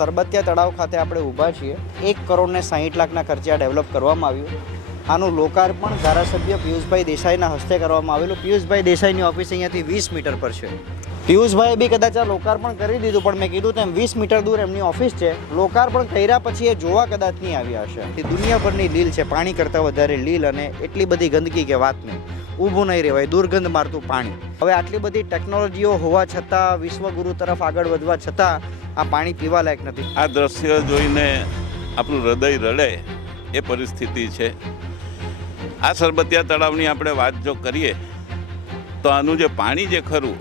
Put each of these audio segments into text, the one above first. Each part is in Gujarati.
સરબતિયા તળાવ ખાતે આપણે ઊભા છીએ. એક કરોડ ને સાહીઠ લાખના ખર્ચે આ ડેવલપ કરવામાં આવ્યું. આનું લોકાર્પણ ધારાસભ્ય પિયુષભાઈ દેસાઈના હસ્તે કરવામાં આવેલું. પિયુષભાઈ દેસાઈની ઓફિસ અહીંયાથી વીસ મીટર પર છે. પિયુષભાઈએ બી કદાચ આ લોકાર્પણ કરી દીધું, પણ મેં કીધું તેમ વીસ મીટર દૂર એમની ઓફિસ છે. લોકાર્પણ કર્યા પછી એ જોવા કદાચ નહીં આવ્યા હશે. એ દુનિયાભરની લીલ છે, પાણી કરતાં વધારે લીલ અને એટલી બધી ગંદકી કે વાત નહીં. ઊભું નહીં રહેવાય, દુર્ગંધ મારતું પાણી. હવે આટલી બધી ટેકનોલોજીઓ હોવા છતાં, વિશ્વગુરુ તરફ આગળ વધવા છતાં, આ પાણી પીવા લાયક નથી. આ દ્રશ્ય જોઈને આપણું હૃદય રડે, એ પરિસ્થિતિ છે. આ સરબતિયા તળાવની આપણે વાત જો કરીએ, તો આનું જે પાણી જે ખરું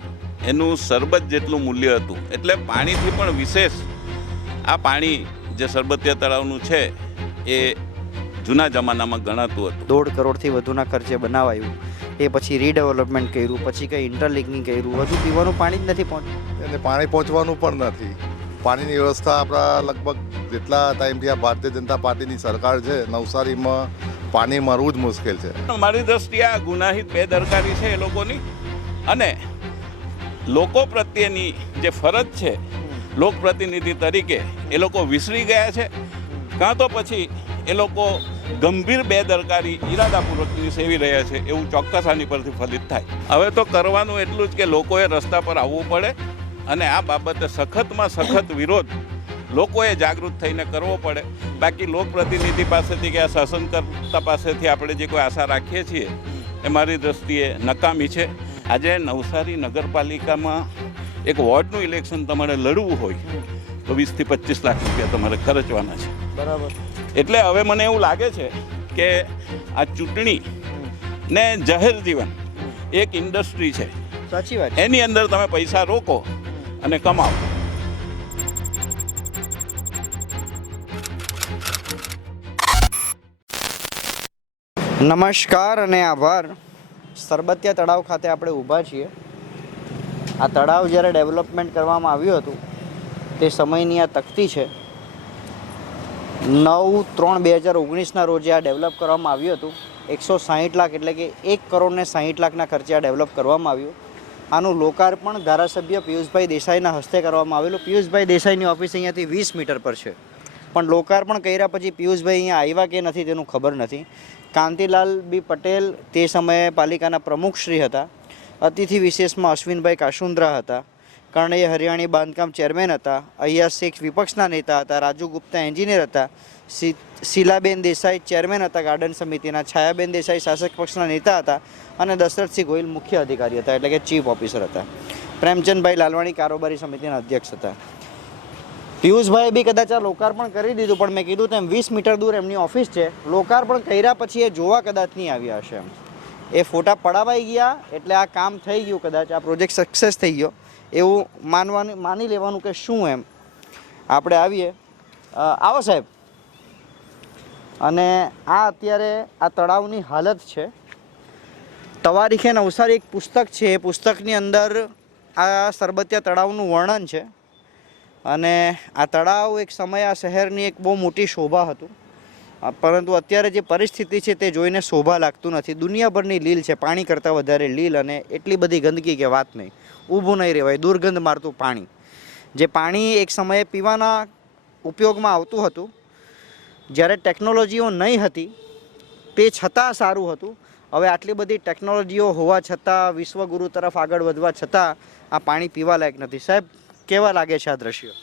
એનું સરબત જેટલું મૂલ્ય હતું એટલે પાણીથી પણ વિશેષ આ પાણી જે સરબતિયા તળાવનું છે એ જૂના જમાનામાં ગણાતું હતું. દોઢ કરોડથી વધુના ખર્ચે બનાવાયું. એ પછી રીડેવલપમેન્ટ કર્યું પછી કંઈ ઇન્ટરલિંકિંગ કર્યું હજુ પીવાનું પાણી જ નથી પહોંચ્યું એટલે પાણી પહોંચવાનું પણ નથી. પાણીની વ્યવસ્થા આપણા લગભગ જેટલા ટાઈમથી આ ભારતીય જનતા પાર્ટીની સરકાર છે નવસારીમાં પાણી મળવું જ મુશ્કેલ છે. મારી દ્રષ્ટિએ આ ગુનાહિત બેદરકારી છે એ લોકોની. અને લોકો પ્રત્યેની જે ફરજ છે, લોકપ્રતિનિધિ તરીકે એ લોકો વિસરી ગયા છે. કાં તો પછી એ લોકો ગંભીર બેદરકારી ઈરાદાપૂર્વકની સેવી રહ્યા છે એવું ચોક્કસ આની પરથી ફલિત થાય. હવે તો કરવાનું એટલું જ કે લોકોએ રસ્તા પર આવવું પડે અને આ બાબતે સખતમાં સખત વિરોધ લોકોએ જાગૃત થઈને કરવો પડે. બાકી લોકપ્રતિનિધિ પાસેથી કે આ શાસનકર્તા પાસેથી આપણે જે કોઈ આશા રાખીએ છીએ, એ મારી દ્રષ્ટિએ નકામી છે. આજે નવસારી નગરપાલિકામાં એક વોર્ડનું ઇલેક્શન તમારે લડવું હોય તો વીસથી પચીસ લાખ રૂપિયા તમારે ખર્ચવાના છે. બરાબર. એટલે હવે મને એવું લાગે છે કે આ ચૂંટણી ને જાહેર જીવન એક ઇન્ડસ્ટ્રી છે. સાચી વાત એની અંદર તમે પૈસા રોકો અને કમાવો નમસ્કાર અને આભાર. સરબતિયા તળાવ ખાતે આપણે ઊભા છીએ. આ તળાવ જ્યારે ડેવલપમેન્ટ કરવામાં આવ્યું હતું, તે સમયની આ તકતી છે. નવ ત્રણ બે હજાર ઓગણીસના રોજે આ ડેવલપ કરવામાં આવ્યું હતું. એકસો સાહીઠ લાખ એટલે કે એક કરોડને સાહીઠ લાખના ખર્ચે આ ડેવલપ કરવામાં આવ્યું. આનું લોકાર્પણ ધારાસભ્ય પિયુષભાઈ દેસાઈના હસ્તે કરવામાં આવેલું. પિયુષભાઈ દેસાઈની ઓફિસ અહીંયાથી વીસ મીટર પર છે. પણ લોકાર્પણ કર્યા પછી પિયુષભાઈ અહીંયા આવ્યા કે નથી તેનું ખબર નથી. કાંતિલાલ બી પટેલ તે સમયે પાલિકાના પ્રમુખશ્રી હતા. અતિથિ વિશેષમાં અશ્વિનભાઈ કાશુંદ્રા હતા. કર્ણય હરિયાણી બાંધકામ ચેરમેન હતા. અય્યા શેખ વિપક્ષના નેતા હતા. રાજુ ગુપ્તા એન્જિનિયર હતા. શીલાબેન દેસાઈ ચેરમેન હતા. ગાર્ડન સમિતિના છાયાબેન દેસાઈ શાસક પક્ષના નેતા હતા અને દશરથસિંહ ગોહિલ મુખ્ય અધિકારી હતા, એટલે કે ચીફ ઓફિસર હતા. પ્રેમચંદભાઈ લાલવાણી કારોબારી સમિતિના અધ્યક્ષ હતા. પિયુષભાઈએ બી કદાચ આ લોકાર્પણ કરી દીધું, પણ મેં કીધું તેમ વીસ મીટર દૂર એમની ઓફિસ છે. લોકાર્પણ કર્યા પછી એ જોવા કદાચ નહીં આવ્યા હશે એમ. એ ફોટા પડાવાઈ ગયા, એટલે આ કામ થઈ ગયું કદાચ, આ પ્રોજેક્ટ સક્સેસ થઈ ગયો. એવું માનવાનું, માની લેવાનું કે શું એમ. આપણે આવીએ. આવો સાહેબ. અને આ અત્યારે આ તળાવની હાલત છે. તવારીખે નવસારી એક પુસ્તક છે. એ પુસ્તકની અંદર આ સરબતિયા તળાવનું વર્ણન છે. અને આ તળાવ એક સમયે આ શહેરની એક બહુ મોટી શોભા હતું. પરંતુ અત્યારે જે પરિસ્થિતિ છે તે જોઈને શોભા લાગતું નથી. દુનિયાભરની લીલ છે, પાણી કરતાં વધારે લીલ અને એટલી બધી ગંદકી કે વાત નહીં. ઊભું નહીં રહેવાય, દુર્ગંધ મારતું પાણી. જે પાણી એક સમયે પીવાના ઉપયોગમાં આવતું હતું. જ્યારે ટેકનોલોજીઓ નહીં હતી, તે છતાં સારું હતું. હવે આટલી બધી ટેકનોલોજીઓ હોવા છતાં, વિશ્વગુરુ તરફ આગળ વધવા છતાં આ પાણી પીવા લાયક નથી. સાહેબ કેવા લાગે છે આ દ્રશ્યો?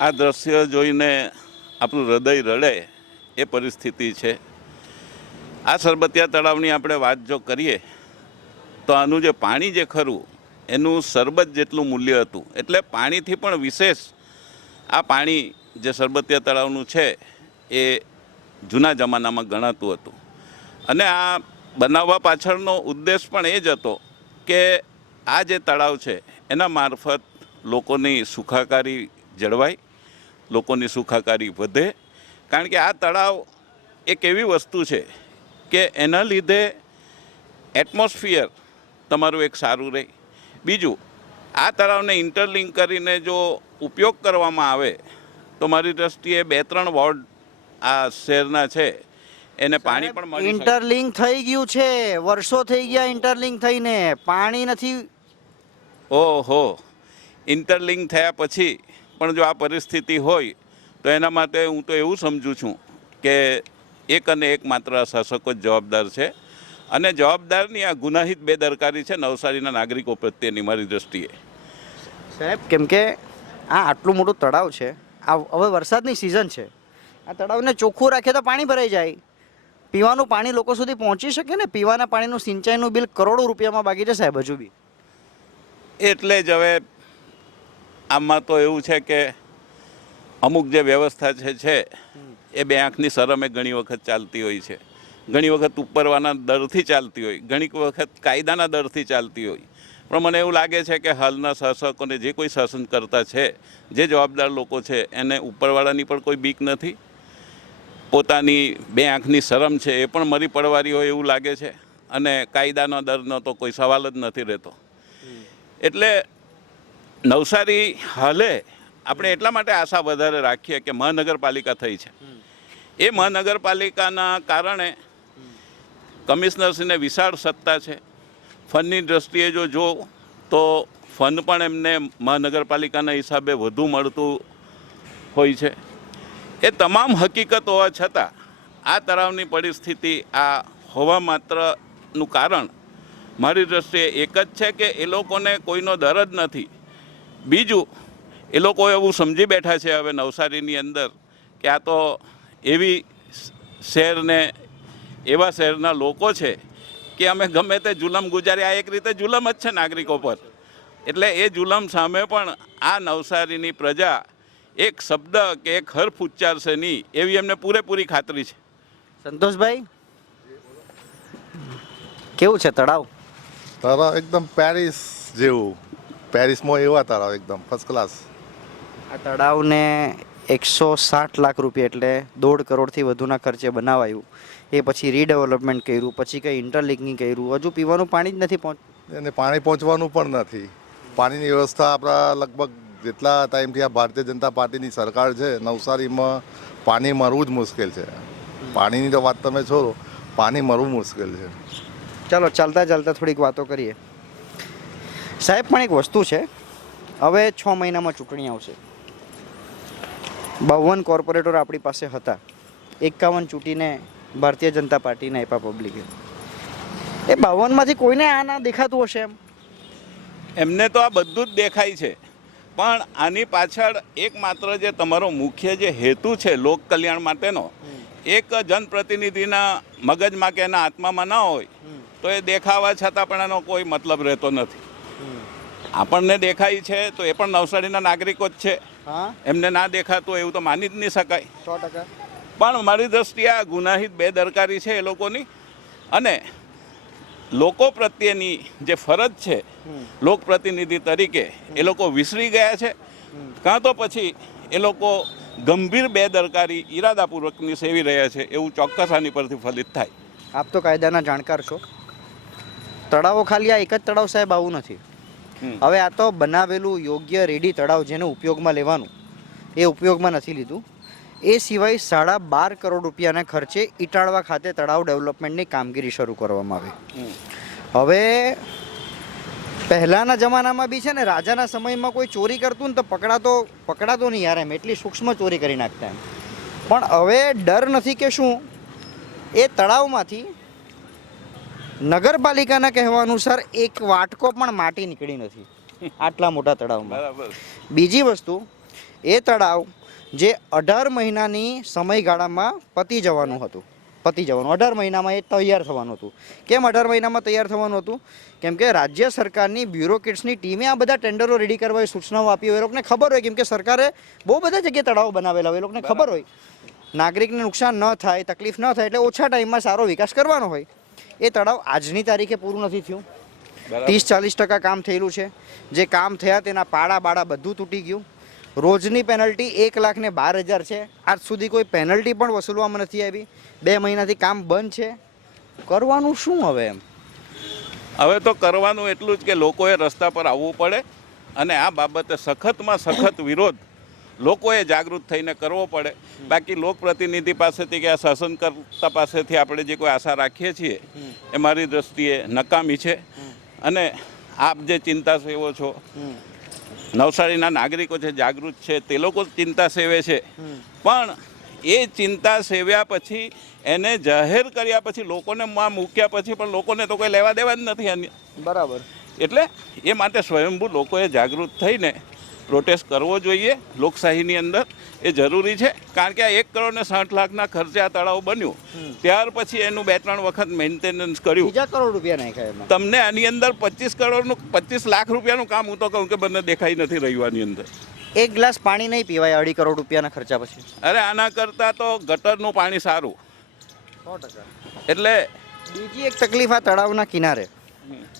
આ દ્રશ્ય જોઈને આપણું હૃદય રડે એ પરિસ્થિતિ છે. આ સરબતિયા તળાવની આપણે વાત જો કરીએ, તો આનું જે પાણી જે ખરું, એનું સરબત જેટલું મૂલ્ય હતું, એટલે પાણીથી પણ વિશેષ આ પાણી જે સરબતિયા તળાવનું છે, એ જૂના જમાનામાં ગણાતું હતું. અને આ બનાવવા પાછળનો ઉદ્દેશ પણ એ જ હતો કે આ જે તળાવ છે, એના મારફત લોકોની સુખાકારી જળવાય લોકોની સુખાકારી વધે. કારણ કે આ તળાવ એક એવી વસ્તુ છે કે એના લીધે એટમોસ્ફિયર તમારું એક સારું રહે. બીજું આ તળાવને ઇન્ટરલિંક કરીને જો ઉપયોગ કરવામાં આવે તો મારી દ્રષ્ટિએ બે ત્રણ વોર્ડ આ શહેરના છે એને પાણી પણ ઇન્ટરલિંક થઈ ગયું છે વર્ષો થઈ ગયા ઇન્ટરલિંક થઈને પાણી નથી. ઓહો. ઇન્ટરલિંક થયા પછી પણ જો આ પરિસ્થિતિ હોય તો એના માટે હું તો એવું સમજું છું કે એક અને એક માત્ર શાસકો જ જવાબદાર છે. અને જવાબદારની આ ગુનાહિત બેદરકારી છે નવસારીના નાગરિકો પ્રત્યેની મારી દ્રષ્ટિએ. સાહેબ કેમ કે આ આટલું મોટું તળાવ છે આ હવે વરસાદની સિઝન છે. આ તળાવને ચોખ્ખું રાખે તો પાણી ભરાઈ જાય. પીવાનું પાણી લોકો સુધી પહોંચી શકે ને? પીવાના પાણીનું સિંચાઈનું બિલ કરોડો રૂપિયામાં બાકી છે સાહેબ હજુ બી. એટલે જ હવે આમાં તો એવું છે કે અમુક જે વ્યવસ્થા છે છે એ બે આંખની શરમે ઘણી વખત ચાલતી હોય છે. ઘણી વખત ઉપરવાના દરથી ચાલતી હોય ઘણી વખત કાયદાના દરથી ચાલતી હોય. પણ મને એવું લાગે છે કે હાલના શાસકોને જે કોઈ શાસન કરતા છે જે જવાબદાર લોકો છે એને ઉપરવાળાની પણ કોઈ બીક નથી? પોતાની બે આંખની શરમ છે એ પણ મરી પડવાની હોય એવું લાગે છે? અને કાયદાનો દરનો તો કોઈ સવાલ જ નથી રહેતો. એટલે નવસારી હાલે આપણે એટલા માટે આશા વધારે રાખીએ કે મહાનગરપાલિકા થઈ છે. એ મહાનગરપાલિકાના કારણે કમિશનરશ્રીને વિશાળ સત્તા છે. ફંડની દ્રષ્ટિએ જો જો તો ફંડ પણ એમને મહાનગરપાલિકાના હિસાબે વધુ મળતું હોય છે. એ તમામ હકીકત હોવા છતાં આ તળાવની પરિસ્થિતિ આ હોવા માત્રનું કારણ મારી દ્રષ્ટિએ એક જ છે કે એ લોકોને કોઈનો દર જ નથી. બીજું એ લોકો એવું સમજી બેઠા છે હવે નવસારીની અંદર કે આ તો એવી શહેરને એવા શહેરના લોકો છે કે અમે ગમે તે જુલમ ગુજારી આ એક રીતે જુલમ જ છે નાગરિકો પર. એટલે એ જુલમ સામે પણ આ નવસારીની પ્રજા એક શબ્દ કે એક હર્ફ ઉચ્ચારશે નહીં એવી એમને પૂરેપૂરી ખાતરી છે. સંતોષભાઈ? કેવું છે તળાવ? તળાવ એકદમ પેરિસ જેવું. પેરિસમાં એવા તળાવ એકદમ ફર્સ્ટ ક્લાસ આ તળાવને એકસો સાઠ લાખ રૂપિયા એટલે દોઢ કરોડથી વધુના ખર્ચે બનાવાયું. એ પછી રીડેવલપમેન્ટ કર્યું પછી કંઈ ઇન્ટરલિંકિંગ કર્યું. હજુ પીવાનું પાણી જ નથી પહોંચ એને પાણી પહોંચવાનું પણ નથી. પાણીની વ્યવસ્થા આપણા લગભગ જેટલા ટાઈમથી આ ભારતીય જનતા પાર્ટીની સરકાર છે નવસારીમાં પાણી મળવું જ મુશ્કેલ છે. પાણીની તો વાત તમે છોડો પાણી મળવું મુશ્કેલ છે. ચાલો ચાલતા ચાલતા થોડીક વાતો કરીએ. સાહેબ પણ એક વસ્તુ છે. હવે છ મહિનામાં ચૂંટણી આવશે. બાવન કોર્પોરેટર આપણી પાસે હતા. એકાવન ચૂંટીને ભારતીય જનતા પાર્ટીને આપ્યા પબ્લિકે. એ બાવનમાંથી કોઈને આ ના દેખાતું હશે એમ? એમને તો આ બધું જ દેખાય છે. પણ આની પાછળ એકમાત્ર જે તમારો મુખ્ય જે હેતુ છે લોક કલ્યાણ માટેનો એક જનપ્રતિનિધિના મગજમાં કે એના આત્મામાં ના હોય તો એ દેખાવા છતાં પણ એનો કોઈ મતલબ રહેતો નથી. આપણને દેખાય છે તો એ પણ નવસારીના નાગરિકો જ છે. એમને ના દેખાતું એવું તો માની જ નહીં શકાય. સો ટકા. પણ મારી દ્રષ્ટિએ આ ગુનાહિત બેદરકારી છે એ લોકોની. અને લોકો પ્રત્યેની જે ફરજ છે લોકપ્રતિનિધિ તરીકે એ લોકો વિસરી ગયા છે. કાં તો પછી એ લોકો ગંભીર બેદરકારી ઈરાદાપૂર્વકની સેવી રહ્યા છે એવું ચોક્કસ આની પરથી ફલિત થાય. આપ તો કાયદાના જાણકાર છો. તળાવો ખાલી આ એક જ તળાવ સાહેબ આવું નથી. હવે આ તો બનાવેલું યોગ્ય રેડી તળાવ જેને ઉપયોગમાં લેવાનું એ ઉપયોગમાં નથી લીધું. એ સિવાય સાડા બાર કરોડ રૂપિયાના ખર્ચે ઇટાળવા ખાતે તળાવ ડેવલપમેન્ટની કામગીરી શરૂ કરવામાં આવી. હવે પહેલાંના જમાનામાં બી છે ને રાજાના સમયમાં કોઈ ચોરી કરતું ને તો પકડાતો પકડાતો નહીં યાર એમ એટલી સૂક્ષ્મ ચોરી કરી નાખતા એમ. પણ હવે ડર નથી કે શું? એ તળાવમાંથી નગરપાલિકાના કહેવા અનુસાર એક વાટકો પણ માટી નીકળી નથી. આટલા મોટા તળાવમાં. બરાબર. બીજી વસ્તુ એ તળાવ જે અઢાર મહિનાની સમયગાળામાં પતી જવાનું હતું. પતી જવાનું. અઢાર મહિનામાં એ તૈયાર થવાનું હતું. કેમ અઢાર મહિનામાં તૈયાર થવાનું હતું? કેમ કે રાજ્ય સરકારની બ્યુરોક્રેટ્સની ટીમે આ બધા ટેન્ડરો રેડી કરવા સૂચનાઓ આપી હોય એ લોકોને ખબર હોય કેમ કે સરકારે બહુ બધા જગ્યાએ તળાવો બનાવેલા હોય એ લોકોને ખબર હોય. નાગરિકને નુકસાન ન થાય તકલીફ ન થાય એટલે ઓછા ટાઈમમાં સારો વિકાસ કરવાનો હોય. એ તળાવ આજની તારીખે પૂરું નથી થયું. ત્રીસ ચાલીસ ટકા કામ થયેલું છે. જે કામ થયા તેના પાડા બાડા બધું તૂટી ગયું. રોજની પેનલ્ટી એક લાખ ને બાર હજાર છે. આજ સુધી કોઈ પેનલ્ટી પણ વસૂલવામાં નથી આવી. બે મહિનાથી કામ બંધ છે. કરવાનું શું હવે એમ? હવે તો કરવાનું એટલું જ કે લોકોએ રસ્તા પર આવવું પડે અને આ બાબતે સખતમાં સખત વિરોધ લોકોએ જાગૃત થઈને કરવો પડે. બાકી લોકપ્રતિનિધિ પાસેથી કે આ શાસનકર્તા પાસેથી આપણે જે કોઈ આશા રાખીએ છીએ એ મારી દ્રષ્ટિએ નકામી છે. અને આપ જે ચિંતા સેવો છો નવસારીના નાગરિકો છે જાગૃત છે તે લોકો ચિંતા સેવે છે. પણ એ ચિંતા સેવ્યા પછી એને જાહેર કર્યા પછી લોકોને માં મૂક્યા પછી પણ લોકોને તો કોઈ લેવા દેવા જ નથી બરાબર. એટલે એ માટે સ્વયંભૂ લોકોએ જાગૃત થઈને પ્રોટેસ્ટ કરવો જોઈએ લોકશાહીની અંદર એ જરૂરી છે. કારણ કે આ એક કરોડ ને સાઠ લાખના ખર્ચે આ તળાવ બન્યું. ત્યાર પછી એનું બે ત્રણ વખત મેન્ટેનન્સ કર્યું. બીજા કરોડ રૂપિયા નાખ્યા તમને આની અંદર પચીસ કરોડનું પચીસ લાખ રૂપિયાનું કામ હું તો કહું કે બંને દેખાઈ નથી રહ્યું આની અંદર. એક ગ્લાસ પાણી નહીં પીવાય અઢી કરોડ રૂપિયાના ખર્ચા પછી? અરે આના કરતાં તો ગટરનું પાણી સારું. એટલે બીજી એક તકલીફ આ તળાવના કિનારે.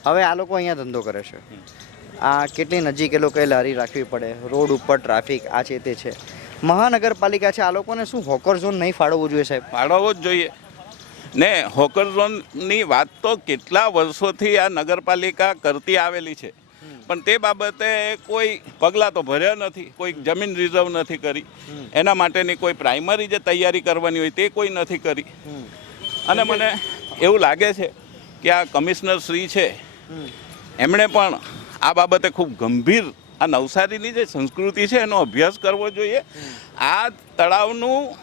હવે આ લોકો અહીંયા ધંધો કરે છે. આ કેટલી નજીક એ લોકોએ લારી રાખવી પડે? રોડ ઉપર ટ્રાફિક, આ છે તે છે. મહાનગરપાલિકા છે, આ લોકોને શું હોકર ઝોન નહીં ફાળવવું જોઈએ સાહેબ? ફાળવવો જ જોઈએ. ને હોકર ઝોનની વાત તો કેટલા વર્ષોથી આ નગરપાલિકા કરતી આવેલી છે. પણ તે બાબતે કોઈ પગલાં તો ભર્યા નથી, કોઈ જમીન રિઝર્વ નથી કરી. એના માટેની કોઈ પ્રાઇમરી જે તૈયારી કરવાની હોય તે કોઈ નથી કરી. અને મને એવું લાગે છે કે આ કમિશનર શ્રી છે, એમણે પણ આ બાબતે ખૂબ ગંભીર આ નવસારીની જે સંસ્કૃતિ છે એનો અભ્યાસ કરવો જોઈએ. આ તળાવનું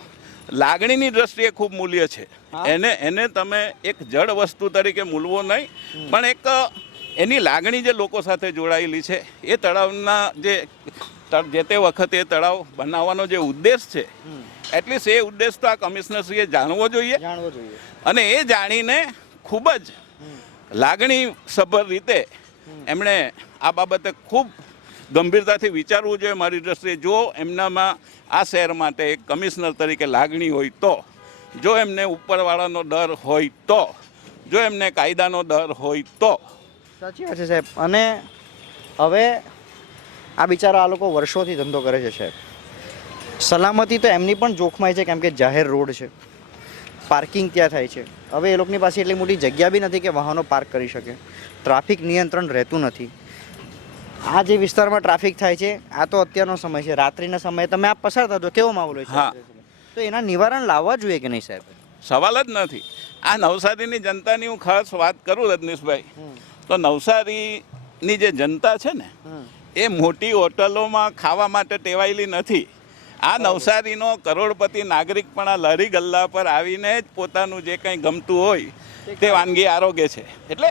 લાગણીની દ્રષ્ટિએ ખૂબ મૂલ્ય છે. એને એને તમે એક જળ વસ્તુ તરીકે મૂલવો નહીં પણ એક એની લાગણી જે લોકો સાથે જોડાયેલી છે એ તળાવના જે જે તે વખતે એ તળાવ બનાવવાનો જે ઉદ્દેશ છે એટલીસ્ટ એ ઉદ્દેશ તો આ કમિશનરશ્રીએ જાણવો જોઈએ. જાણવો જોઈએ. અને એ જાણીને ખૂબ જ લાગણી સભર રીતે એમણે આ બાબતે ખૂબ ગંભીરતાથી વિચારવું જોઈએ મારી દ્રષ્ટિએ. જો એમનામાં આ શહેર માટે એક કમિશનર તરીકે લાગણી હોય તો, જો એમને ઉપરવાળાનો ડર હોય તો, જો એમને કાયદાનો ડર હોય તો. સાચી વાત છે સાહેબ. અને હવે આ બિચારા આ લોકો વર્ષોથી ધંધો કરે છે સાહેબ. સલામતી તો એમની પણ જોખમાય છે કેમ કે જાહેર રોડ છે. પાર્કિંગ ત્યાં થાય છે. હવે એ લોકોની પાસે એટલી મોટી જગ્યા બી નથી કે વાહનો પાર્ક કરી શકે. ટ્રાફિક નિયંત્રણ રહેતું નથી. આ જે વિસ્તારમાં ટ્રાફિક થાય છે આ તો અત્યારનો સમય છે. રાત્રિના સમયે તમે આ પસાર થતો કેવો માહોલ હોય છે હા. તો એના નિવારણ લાવવા જોઈએ કે નહીં સાહેબ? સવાલ જ નથી. આ નવસારીની જનતાની હું ખાસ વાત કરું રજનીશભાઈ. તો નવસારીની જે જનતા છે ને એ મોટી હોટલોમાં ખાવા માટે ટેવાયેલી નથી. આ નવસારીનો કરોડપતિ નાગરિક પણ આ લારી ગલ્લા પર આવીને જ પોતાનું જે કંઈ ગમતું હોય તે વાનગી આરોગે છે. એટલે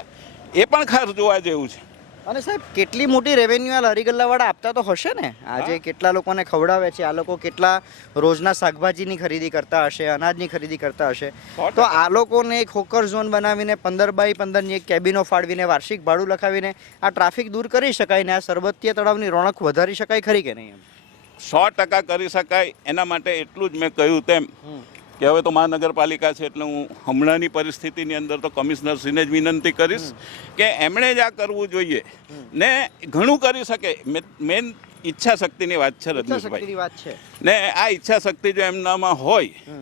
એ પણ ખાસ જોવા જેવું છે. અને સાહેબ કેટલી મોટી રેવન્યુ આ લારી આપતા તો હશે ને? આજે કેટલા લોકોને ખવડાવે છે આ લોકો કેટલા રોજના શાકભાજીની ખરીદી કરતા હશે અનાજની ખરીદી કરતા હશે? તો આ લોકોને એક હોકર ઝોન બનાવીને પંદર બાય પંદરની એક કેબિનો ફાળવીને વાર્ષિક ભાડું લખાવીને આ ટ્રાફિક દૂર કરી શકાય ને આ સરબતીય તળાવની રોણક વધારી શકાય ખરી કે નહીં એમ? સો ટકા કરી શકાય એના માટે એટલું જ મેં કહ્યું તેમ. કે હવે તો મહાનગરપાલિકા છે એટલે હું હમણાંની પરિસ્થિતિની અંદર તો કમિશનરશ્રીને જ વિનંતી કરીશ કે એમણે જ આ કરવું જોઈએ ને ઘણું કરી શકે. મેન ઈચ્છા શક્તિની વાત છે રજનીશભાઈ. વાત ને આ ઈચ્છા શક્તિ જો એમનામાં હોય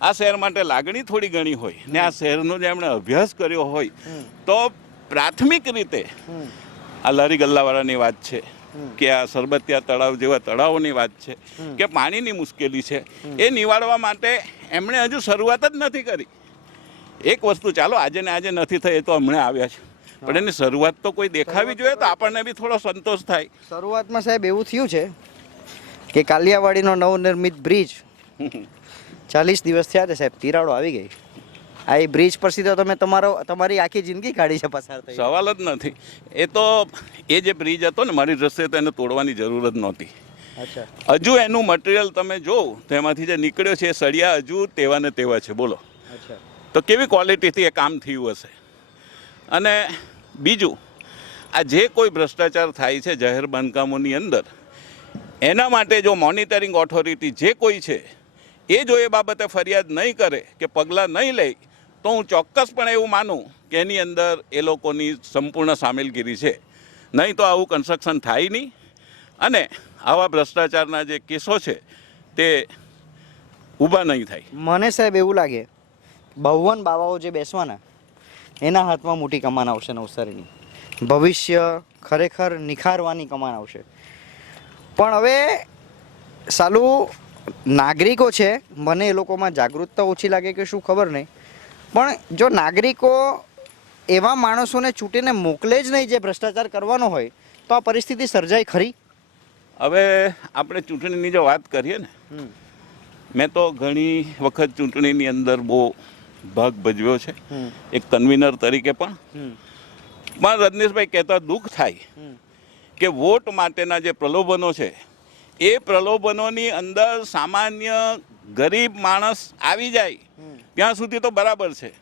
આ શહેર માટે લાગણી થોડી ઘણી હોય ને આ શહેરનો જે એમણે અભ્યાસ કર્યો હોય તો પ્રાથમિક રીતે આ લારી ગલ્લાવાળાની વાત છે કે આ સરબતિયા તળાવ જેવા તળાવોની વાત છે કે પાણીની મુશ્કેલી છે. એ નિવારવા માટે એમણે હજુ શરૂઆત જ નથી કરી. એક વસ્તુ ચાલો આજે ને આજે નથી થઈ એ તો હમણાં આવ્યા છે. પણ એની શરૂઆત તો કોઈ દેખાવી જોઈએ તો આપણને બી થોડો સંતોષ થાય. શરૂઆતમાં સાહેબ એવું થયું છે કે કાલિયાવાડીનો નવનિર્મિત બ્રિજ ચાલીસ દિવસ થયા છે સાહેબ તિરાડો આવી ગઈ. આ એ બ્રિજ પર સીધો તમે તમારો તમારી આખી જિંદગી કાઢી છે પસાર થઈ. સવાલ જ નથી. એ તો એ જે બ્રિજ હતો ને મારી દ્રષ્ટિએ તો એને તોડવાની જરૂર જ નહોતી. હજુ એનું મટીરિયલ તમે જોવો તો એમાંથી જે નીકળ્યો છે એ સળિયા હજુ તેવા ને તેવા છે. બોલો. તો કેવી ક્વોલિટીથી એ કામ થયું હશે? અને બીજું આ જે કોઈ ભ્રષ્ટાચાર થાય છે જાહેર બાંધકામોની અંદર એના માટે જો મોનિટરિંગ ઓથોરિટી જે કોઈ છે એ જો એ બાબતે ફરિયાદ નહીં કરે કે પગલાં નહીં લે તો હું ચોક્કસપણે એવું માનું કે એની અંદર એ લોકોની સંપૂર્ણ સામેલગીરી છે. નહીં તો આવું કન્સ્ટ્રક્શન થાય નહીં. અને આવા ભ્રષ્ટાચારના જે કેસો છે, તે ઊભા નહીં થાય. મને સાહેબ એવું લાગે, બહુવન બાવાઓ જે બેસવાના, એના હાથમાં મોટી કમાન આવશે નવસારીની ભવિષ્ય ખરેખર નિખારવાની કમાન આવશે. પણ હવે સાલું નાગરિકો છે, મને એ લોકોમાં જાગૃતતા ઓછી લાગે કે શું ખબર નહીં. પણ જો નાગરિકો એવા માણસોને ચૂંટીને મોકલે જ નહીં જે ભ્રષ્ટાચાર કરવાનો હોય, તો આ પરિસ્થિતિ સર્જાય ખરી? હવે આપણે ચૂંટણીની જો વાત કરીએ ને મેં તો ઘણી વખત ચૂંટણીની અંદર બહુ ભાગ ભજવ્યો છે. એક કન્વીનર તરીકે પણ. પણ રજનીશભાઈ કહેતા દુઃખ થાય કે વોટ માટેના જે પ્રલોભનો છે એ પ્રલોભનોની અંદર સામાન્ય ગરીબ માણસ આવી જાય ત્યાં સુધી તો બરાબર છે.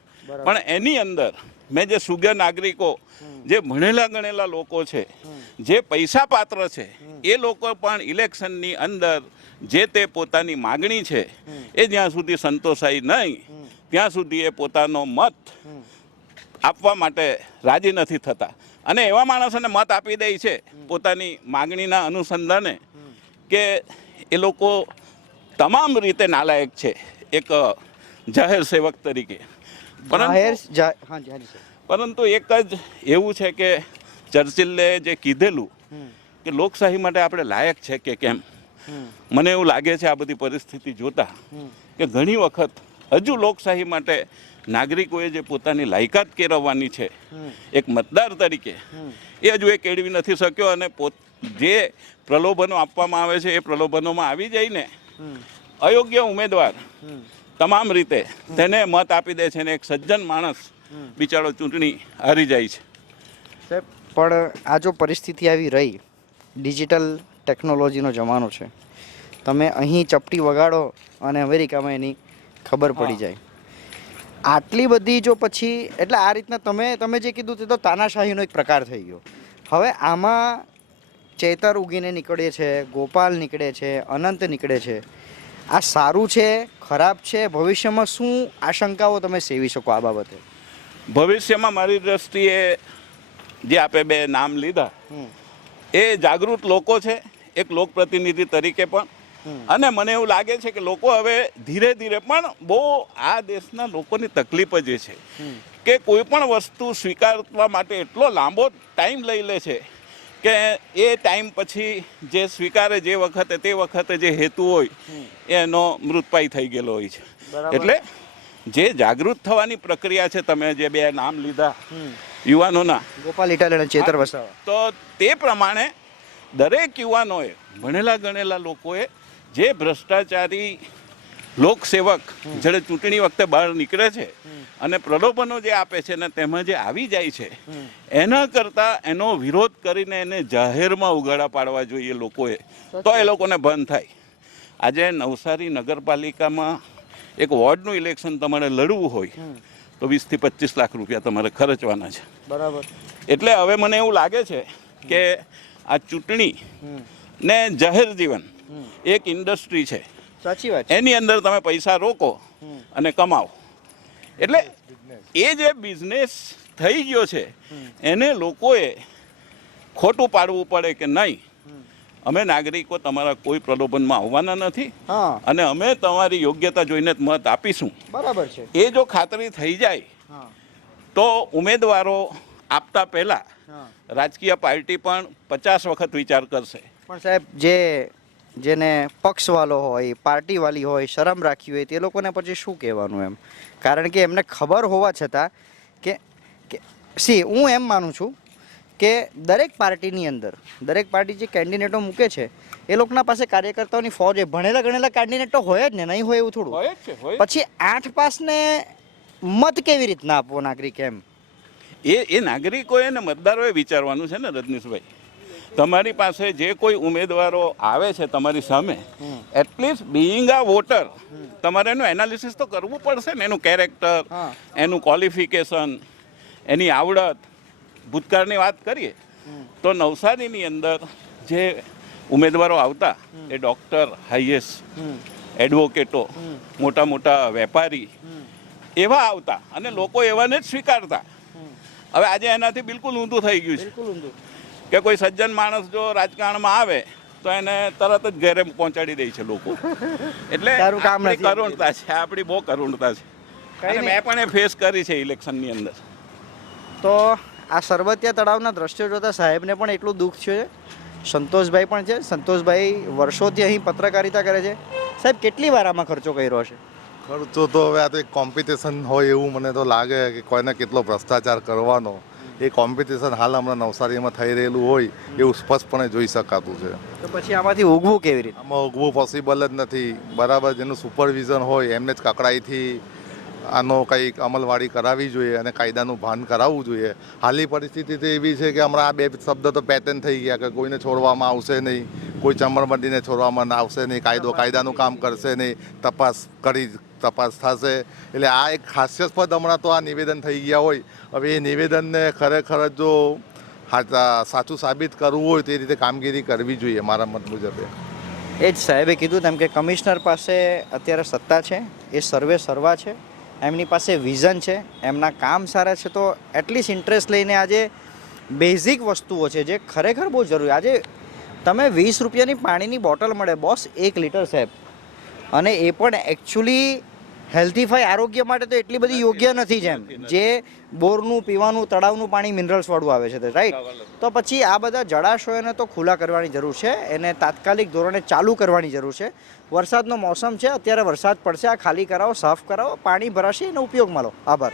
પણ એની અંદર મેં જે સુગ્ય નાગરિકો જે ભણેલા ગણેલા લોકો છે જે પૈસા પાત્ર છે એ લોકો પણ ઇલેક્શનની અંદર જે તે પોતાની માગણી છે એ જ્યાં સુધી સંતોષાય નહીં ત્યાં સુધી એ પોતાનો મત આપવા માટે રાજી નથી થતા. અને એવા માણસોને મત આપી દે છે પોતાની માગણીના અનુસંધાને કે એ લોકો તમામ રીતે નાલાયક છે એક જાહેર સેવક તરીકે. પરંતુ એક જ એવું છે કે ચર્ચિલે જે કીધેલું કે લોકશાહી માટે આપણે લાયક છે કે કેમ? મને એવું લાગે છે આ બધી પરિસ્થિતિ જોતા કે ઘણી વખત હજુ લોકશાહી માટે નાગરિકોએ જે પોતાની લાયકાત કેળવવાની છે એક મતદાર તરીકે એ હજુ એ કેળવી નથી શક્યો અને પોત જે પ્રલોભનો આપવામાં આવે છે એ પ્રલોભનોમાં આવી જઈને અયોગ્ય ઉમેદવાર તમામ રીતે તેને મત આપી દે છે અને એક સજ્જન માણસ બિચારો ચૂંટણી હારી જાય છે. સાહેબ પણ આ જો પરિસ્થિતિ આવી રહી ડિજિટલ ટેકનોલોજીનો જમાનો છે. તમે અહીં ચપટી વગાડો અને અમેરિકામાં એની ખબર પડી જાય. આટલી બધી જો પછી એટલે આ રીતના તમે તમે જે કીધું તે તો તાનાશાહીનો એક પ્રકાર થઈ ગયો. હવે આમાં ચેતર ઉગીને નીકળે છે ગોપાલ નીકળે છે અનંત નીકળે છે. આ સારું છે ખરાબ છે ભવિષ્યમાં શું આશંકાઓ તમે સેવી શકો આ બાબતે? ભવિષ્યમાં મારી દ્રષ્ટિએ જે આપે બે નામ લીધા એ જાગૃત લોકો છે એક લોકપ્રતિનિધિ તરીકે પણ. અને મને એવું લાગે છે કે લોકો હવે ધીરે ધીરે પણ બહુ આ દેશના લોકોની તકલીફ જ છે. કે કોઈ પણ વસ્તુ સ્વીકારવા માટે એટલો લાંબો ટાઈમ લઈ લે છે કે એ ટાઈમ પછી જે સ્વીકારે જે વખતે તે વખતે જે હેતુ હોય એનો મૃતપાય થઈ ગયેલો હોય છે. એટલે જે જાગૃત થવાની પ્રક્રિયા છે તમે જે બે નામ લીધા યુવાનોના. ગોપાલ ઇટાલિયન ચેતર વસાવા. તો તે પ્રમાણે દરેક યુવાનોએ ભણેલા ગણેલા લોકોએ જે ભ્રષ્ટાચારી લોકસેવક જ્યારે ચૂંટણી વખતે બહાર નીકળે છે અને પ્રલોભનો જે આપે છે ને તેમાં જે આવી જાય છે એના કરતાં એનો વિરોધ કરીને એને જાહેરમાં ઉગાડા પાડવા જોઈએ લોકોએ તો એ લોકોને બંધ થાય. આજે નવસારી નગરપાલિકામાં એક વોર્ડનું ઇલેક્શન તમારે લડવું હોય તો વીસથી પચીસ લાખ રૂપિયા તમારે ખર્ચવાના છે. બરાબર. એટલે હવે મને એવું લાગે છે કે આ ચૂંટણી ને જાહેર જીવન એક ઇન્ડસ્ટ્રી છે. સાચી વાત એની અંદર તમે પૈસા રોકો અને કમાવો. એટલે એ જે બિઝનેસ થઈ ગયો છે એને લોકોએ ખોટું પાડવું પડે કે નહીં અમે નાગરિકો તમારા કોઈ પ્રલોભનમાં આવવાના નથી અને અમે તમારી યોગ્યતા જોઈને મત આપીશું. બરાબર છે. એ જો ખાતરી થઈ જાય તો ઉમેદવારો આપતા પહેલાં રાજકીય પાર્ટી પણ પચાસ વખત વિચાર કરશે. પણ સાહેબ જે જેને પક્ષવાલો હોય પાર્ટીવાલી હોય શરમ રાખી હોય તે લોકોને પછી શું કહેવાનું એમ? કારણ કે એમને ખબર હોવા છતાં કે સી હું એમ માનું છું કે દરેક પાર્ટીની અંદર દરેક પાર્ટી જે કેન્ડિડેટો મૂકે છે એ લોકોના પાસે કાર્યકર્તાઓની ફોજ ભણેલા ગણેલા કેન્ડિડેટો હોય જ ને નહીં હોય એવું થોડું. હોય જ છે હોય પછી આઠ પાસને મત કેવી રીતના આપવો નાગરિક એમ? એ એ નાગરિકોએ ને મતદારોએ વિચારવાનું છે ને રજનીશભાઈ. તમારી પાસે જે કોઈ ઉમેદવારો આવે છે તમારી સામે એટલીસ્ટ બિઈંગ આ વોટર તમારે એનું એનાલિસિસ તો કરવું પડશે ને એનું કેરેક્ટર એનું ક્વોલિફિકેશન એની આવડત. ભૂતકાળની વાત કરીએ તો નવસારીની અંદર જે ઉમેદવારો આવતા એ ડૉક્ટર હાઈએસ એડવોકેટો મોટા મોટા વેપારી એવા આવતા અને લોકો એવાને જ સ્વીકારતા. હવે આજે એનાથી બિલકુલ ઊંધું થઈ ગયું છે. કે કોઈ સજ્જન માણસ જો રાજકારણમાં આવે તો એને તરત જ ઘરે પહોંચાડી દે છે લોકો. એટલે. કરુણતા છે આપણી બહુ કરુણતા છે. મેં પણ એ ફેસ કરી છે ઇલેક્શનની અંદર. તો આ સરબતિયા તળાવના દ્રશ્યો જોતા સાહેબને પણ એટલું દુઃખ છે. સંતોષભાઈ પણ છે. સંતોષભાઈ વર્ષોથી અહીં પત્રકારિતા કરે છે. સાહેબ કેટલી વાર આમાં ખર્ચો કર્યો છે ખર્ચો તો હવે આ તો એક કોમ્પિટિશન હોય એવું મને તો લાગે કે કોઈને કેટલો ભ્રષ્ટાચાર કરવાનો. એ કોમ્પિટિશન હાલ હમણાં નવસારીમાં થઈ રહેલું હોય એવું સ્પષ્ટપણે જોઈ શકાતું છે. તો પછી આમાંથી ઉગવું કેવી રીતે? આમાં ઉગવું પોસિબલ જ નથી. બરાબર જેનું સુપરવિઝન હોય એમને જ કકડાઈથી આનો કંઈક અમલવાળી કરાવવી જોઈએ અને કાયદાનું ભાન કરાવવું જોઈએ. હાલની પરિસ્થિતિ તો એવી છે કે હમણાં આ બે શબ્દ તો પેટર્ન થઈ ગયા કે કોઈને છોડવામાં આવશે નહીં કોઈ ચમરબંધીને છોડવામાં આવશે નહીં કાયદો કાયદાનું કામ કરશે નહીં તપાસ કરી તપાસ થશે. એટલે આ એક હાસ્યાસ્પદ હમણાં તો આ નિવેદન થઈ ગયા હોય. હવે એ નિવેદનને ખરેખર જો સાચું સાબિત કરવું હોય તે રીતે કામગીરી કરવી જોઈએ મારા મત મુજબે. એ જ સાહેબે કીધું તેમ કે કમિશનર પાસે અત્યારે સત્તા છે એ સર્વે સર્વા છે. એમની પાસે વિઝન છે, એમના કામ સારા છે, તો એટલીસ્ટ ઇન્ટરેસ્ટ લઈને આજે બેઝિક વસ્તુઓ છે જે ખરેખર બહુ જરૂરી આજે તમે વીસ રૂપિયાની પાણીની બોટલ મળે બોસ એક લીટર, સાહેબ. અને એ પણ એકચ્યુઅલી હેલ્થીફાઈ આરોગ્ય માટે તો એટલી બધી યોગ્ય નથી જેમ. જે બોરનું પીવાનું તળાવનું પાણી મિનરલ્સ વાળું આવે છે રાઈટ તો પછી આ બધા જળાશયોને તો ખુલ્લા કરવાની જરૂર છે. એને તાત્કાલિક ધોરણે ચાલુ કરવાની જરૂર છે. વરસાદનો મોસમ છે અત્યારે વરસાદ પડશે આ ખાલી કરાવો સાફ કરાવો પાણી ભરાશે એનો ઉપયોગમાં લો આભાર.